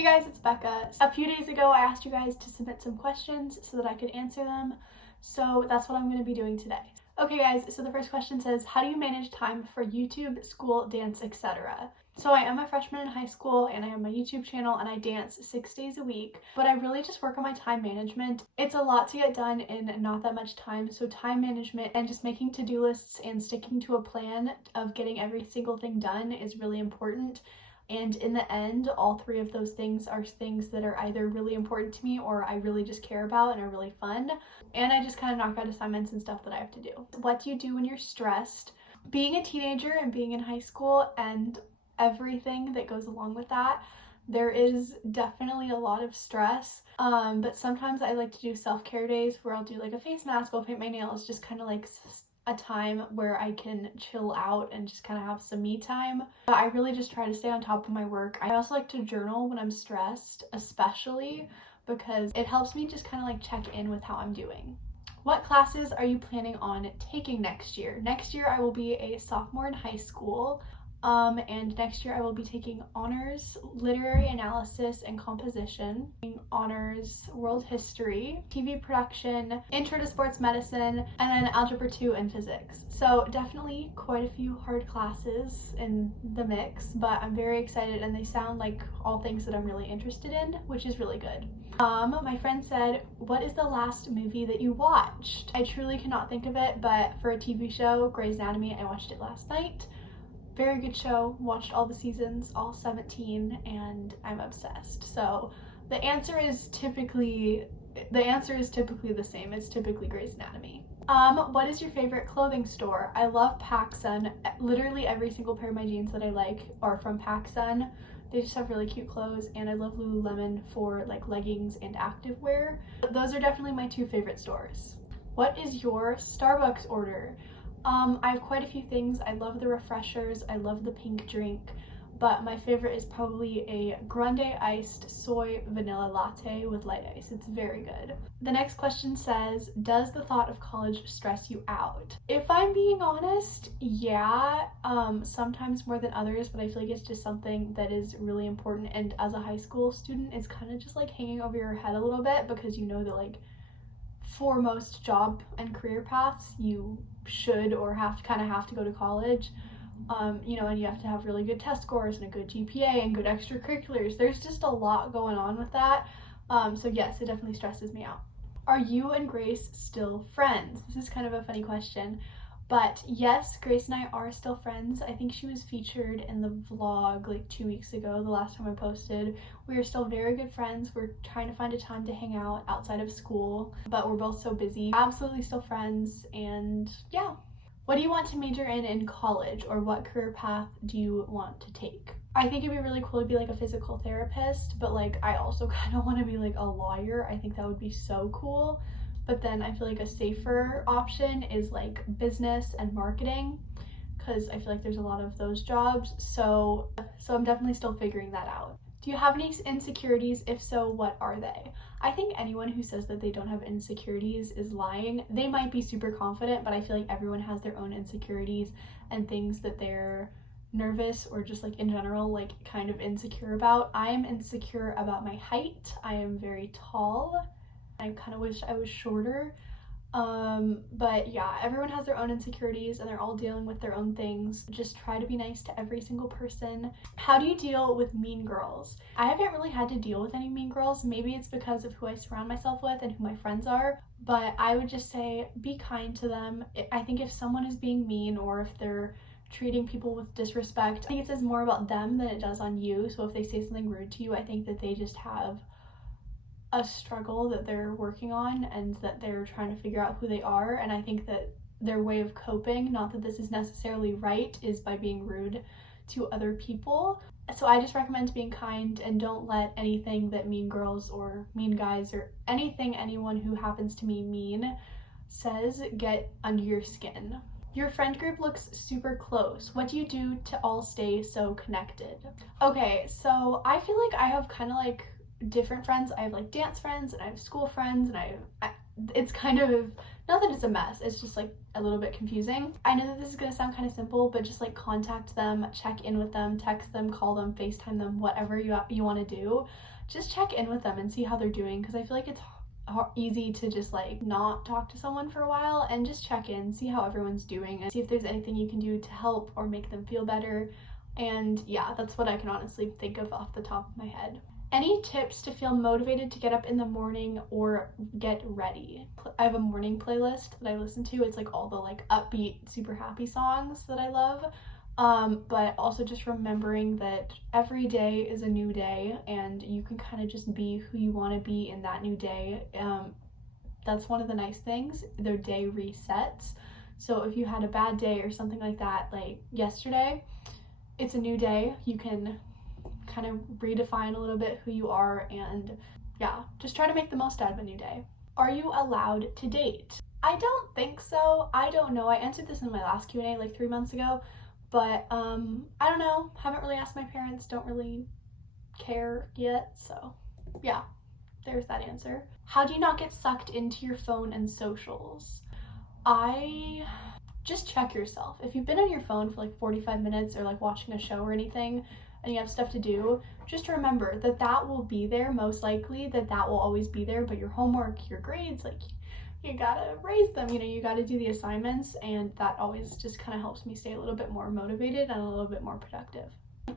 Hey guys, it's Becca. A few days ago I asked you guys to submit some questions so that I could answer them, so that's what I'm going to be doing today. Okay guys, so the first question says, how do you manage time for YouTube, school, dance, etc.? So I am a freshman in high school and I have my YouTube channel and I dance 6 days a week, but I really just work on my time management. It's a lot to get done in not that much time, so time management and just making to-do lists and sticking to a plan of getting every single thing done is really important. And in the end, all three of those things are things that are either really important to me or I really just care about and are really fun. And I just kind of knock out assignments and stuff that I have to do. What do you do when you're stressed? Being a teenager and being in high school and everything that goes along with that, there is definitely a lot of stress. But sometimes I like to do self-care days where I'll do like a face mask, I'll paint my nails, just kind of like a time where I can chill out and just kind of have some me time. But I really just try to stay on top of my work. I also like to journal when I'm stressed, especially because it helps me just kind of like check in with how I'm doing. What classes are you planning on taking next year? Next year I will be a sophomore in high school. And next year I will be taking honors literary analysis and composition, honors world history, TV production, intro to sports medicine, and then algebra 2 and physics. So definitely quite a few hard classes in the mix, but I'm very excited and they sound like all things that I'm really interested in, which is really good. My friend said, what is the last movie that you watched? I truly cannot think of it, but for a TV show, Grey's Anatomy, I watched it last night. Very good show, watched all the seasons, all 17, and I'm obsessed. So the answer is typically the same. It's typically Grey's Anatomy. What is your favorite clothing store? I love PacSun. Literally every single pair of my jeans that I like are from PacSun. They just have really cute clothes, and I love Lululemon for like leggings and activewear. Those are definitely my two favorite stores. What is your Starbucks order? I have quite a few things. I love the refreshers, I love the pink drink, but my favorite is probably a grande iced soy vanilla latte with light ice. It's very good. The next question says, does the thought of college stress you out? If I'm being honest, yeah, sometimes more than others, but I feel like it's just something that is really important, and as a high school student, it's kind of just like hanging over your head a little bit because you know that like for most job and career paths, you should or have to go to college, and you have to have really good test scores and a good GPA and good extracurriculars. There's just a lot going on with that. So yes, it definitely stresses me out. Are you and Grace still friends? This is kind of a funny question, but yes, Grace and I are still friends. I think she was featured in the vlog like 2 weeks ago, the last time I posted. We are still very good friends. We're trying to find a time to hang out outside of school, but we're both so busy. Absolutely still friends, and yeah. What do you want to major in college, or what career path do you want to take? I think it'd be really cool to be like a physical therapist, but like I also kind of want to be like a lawyer. I think that would be so cool. But then I feel like a safer option is like business and marketing, because I feel like there's a lot of those jobs. So I'm definitely still figuring that out. Do you have any insecurities? If so, what are they? I think anyone who says that they don't have insecurities is lying. They might be super confident, but I feel like everyone has their own insecurities and things that they're nervous or just like in general like kind of insecure about. I am insecure about my height. I am very tall. I kind of wish I was shorter, but yeah, everyone has their own insecurities and they're all dealing with their own things. Just try to be nice to every single person. How do you deal with mean girls? I haven't really had to deal with any mean girls. Maybe it's because of who I surround myself with and who my friends are, but I would just say be kind to them. I think if someone is being mean or if they're treating people with disrespect, I think it says more about them than it does on you. So if they say something rude to you, I think that they just have a struggle that they're working on and that they're trying to figure out who they are, and I think that their way of coping, not that this is necessarily right, is by being rude to other people. So I just recommend being kind and don't let anything that mean girls or mean guys or anyone who happens to be mean says get under your skin. Your friend group looks super close. What do you do to all stay so connected? Okay, so I feel like I have kind of like different friends. I have like dance friends and I have school friends and I it's kind of, not that it's a mess, it's just like a little bit confusing. I know that this is gonna sound kind of simple, but just like contact them, check in with them, text them, call them, FaceTime them, whatever you want to do. Just check in with them and see how they're doing, because I feel like it's easy to just like not talk to someone for a while, and just check in, see how everyone's doing, and see if there's anything you can do to help or make them feel better. And yeah, that's what I can honestly think of off the top of my head. Any tips to feel motivated to get up in the morning or get ready? I have a morning playlist that I listen to. It's like all the like upbeat, super happy songs that I love. But also just remembering that every day is a new day, and you can kind of just be who you want to be in that new day. That's one of the nice things. Their day resets. So if you had a bad day or something like that, like yesterday, it's a new day. You can kind of redefine a little bit who you are, and yeah, just try to make the most out of a new day. Are you allowed to date? I don't think so. I don't know. I answered this in my last Q&A like 3 months ago, but I don't know. Haven't really asked my parents. Don't really care yet. So yeah, there's that answer. How do you not get sucked into your phone and socials? Just check yourself. If you've been on your phone for like 45 minutes or like watching a show or anything, and you have stuff to do, just remember that that will be there, most likely, that will always be there, but your homework, your grades, like, you gotta raise them, you gotta do the assignments, and that always just kind of helps me stay a little bit more motivated and a little bit more productive.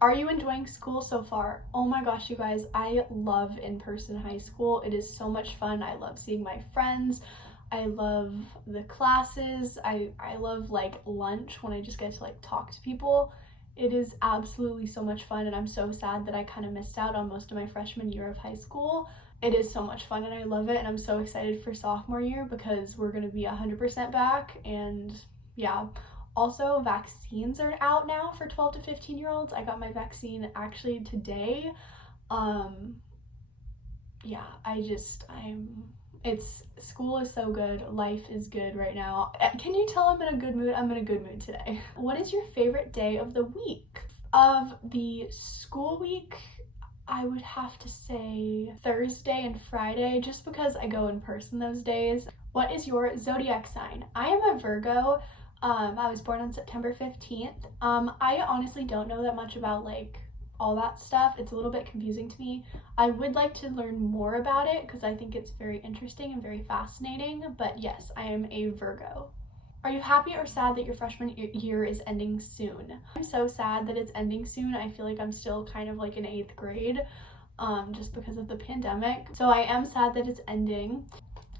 Are you enjoying school so far? Oh my gosh, you guys, I love in-person high school. It is so much fun. I love seeing my friends. I love the classes. I love like lunch when I just get to like talk to people. It is absolutely so much fun, and I'm so sad that I kind of missed out on most of my freshman year of high school. It is so much fun and I love it, and I'm so excited for sophomore year because we're going to be 100% back. And yeah, also vaccines are out now for 12 to 15 year olds. I got my vaccine actually today. School is so good, life is good right now. Can you tell I'm in a good mood? I'm in a good mood today. What is your favorite day of the week? Of the school week, I would have to say Thursday and Friday, just because I go in person those days. What is your zodiac sign? I am a Virgo. I was born on September 15th. I honestly don't know that much about like all that stuff. It's a little bit confusing to me. I would like to learn more about it because I think it's very interesting and very fascinating, but yes, I am a Virgo. Are you happy or sad that your freshman year is ending soon? I'm so sad that it's ending soon. I feel like I'm still kind of like in 8th grade, just because of the pandemic. So I am sad that it's ending.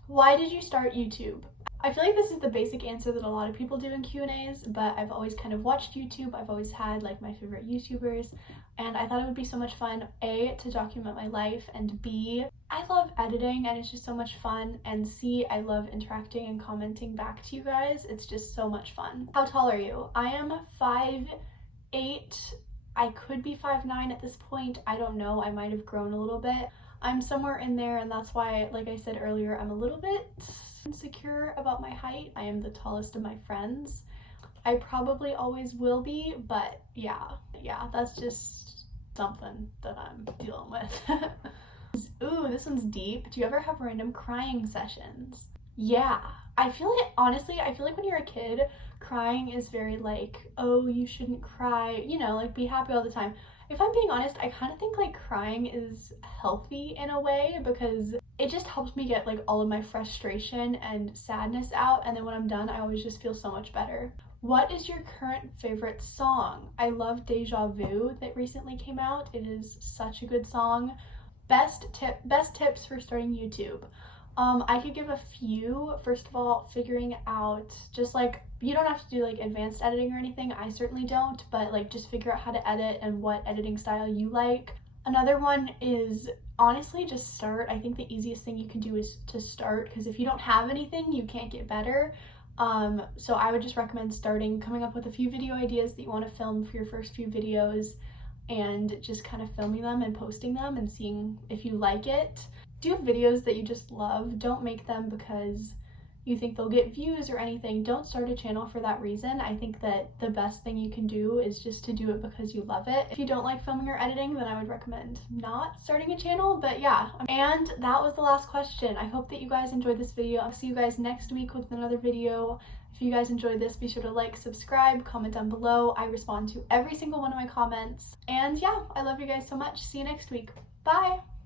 Why did you start YouTube? I feel like this is the basic answer that a lot of people do in Q&As, but I've always kind of watched YouTube. I've always had like my favorite YouTubers, and I thought it would be so much fun, A, to document my life, and B, I love editing and it's just so much fun, and C, I love interacting and commenting back to you guys. It's just so much fun. How tall are you? I am 5'8". I could be 5'9" at this point. I don't know. I might have grown a little bit. I'm somewhere in there, and that's why, like I said earlier, I'm a little bit insecure about my height. I am the tallest of my friends. I probably always will be, but yeah, that's just something that I'm dealing with. Ooh, this one's deep. Do you ever have random crying sessions? Yeah. I feel like when you're a kid, crying is very like, oh, you shouldn't cry, like be happy all the time. If I'm being honest, I kind of think like crying is healthy in a way, because it just helps me get like all of my frustration and sadness out, and then when I'm done, I always just feel so much better. What is your current favorite song? I love Deja Vu that recently came out. It is such a good song. Best tips for starting YouTube. I could give a few. First of all, figuring out just like, you don't have to do like advanced editing or anything. I certainly don't, but like just figure out how to edit and what editing style you like. Another one is honestly just start. I think the easiest thing you can do is to start, because if you don't have anything, you can't get better. So I would just recommend starting, coming up with a few video ideas that you want to film for your first few videos, and just kind of filming them and posting them and seeing if you like it. Do videos that you just love. Don't make them because you think they'll get views or anything, don't start a channel for that reason. I think that the best thing you can do is just to do it because you love it. If you don't like filming or editing, then I would recommend not starting a channel, but yeah. And that was the last question. I hope that you guys enjoyed this video. I'll see you guys next week with another video. If you guys enjoyed this, be sure to like, subscribe, comment down below. I respond to every single one of my comments. And yeah, I love you guys so much. See you next week. Bye!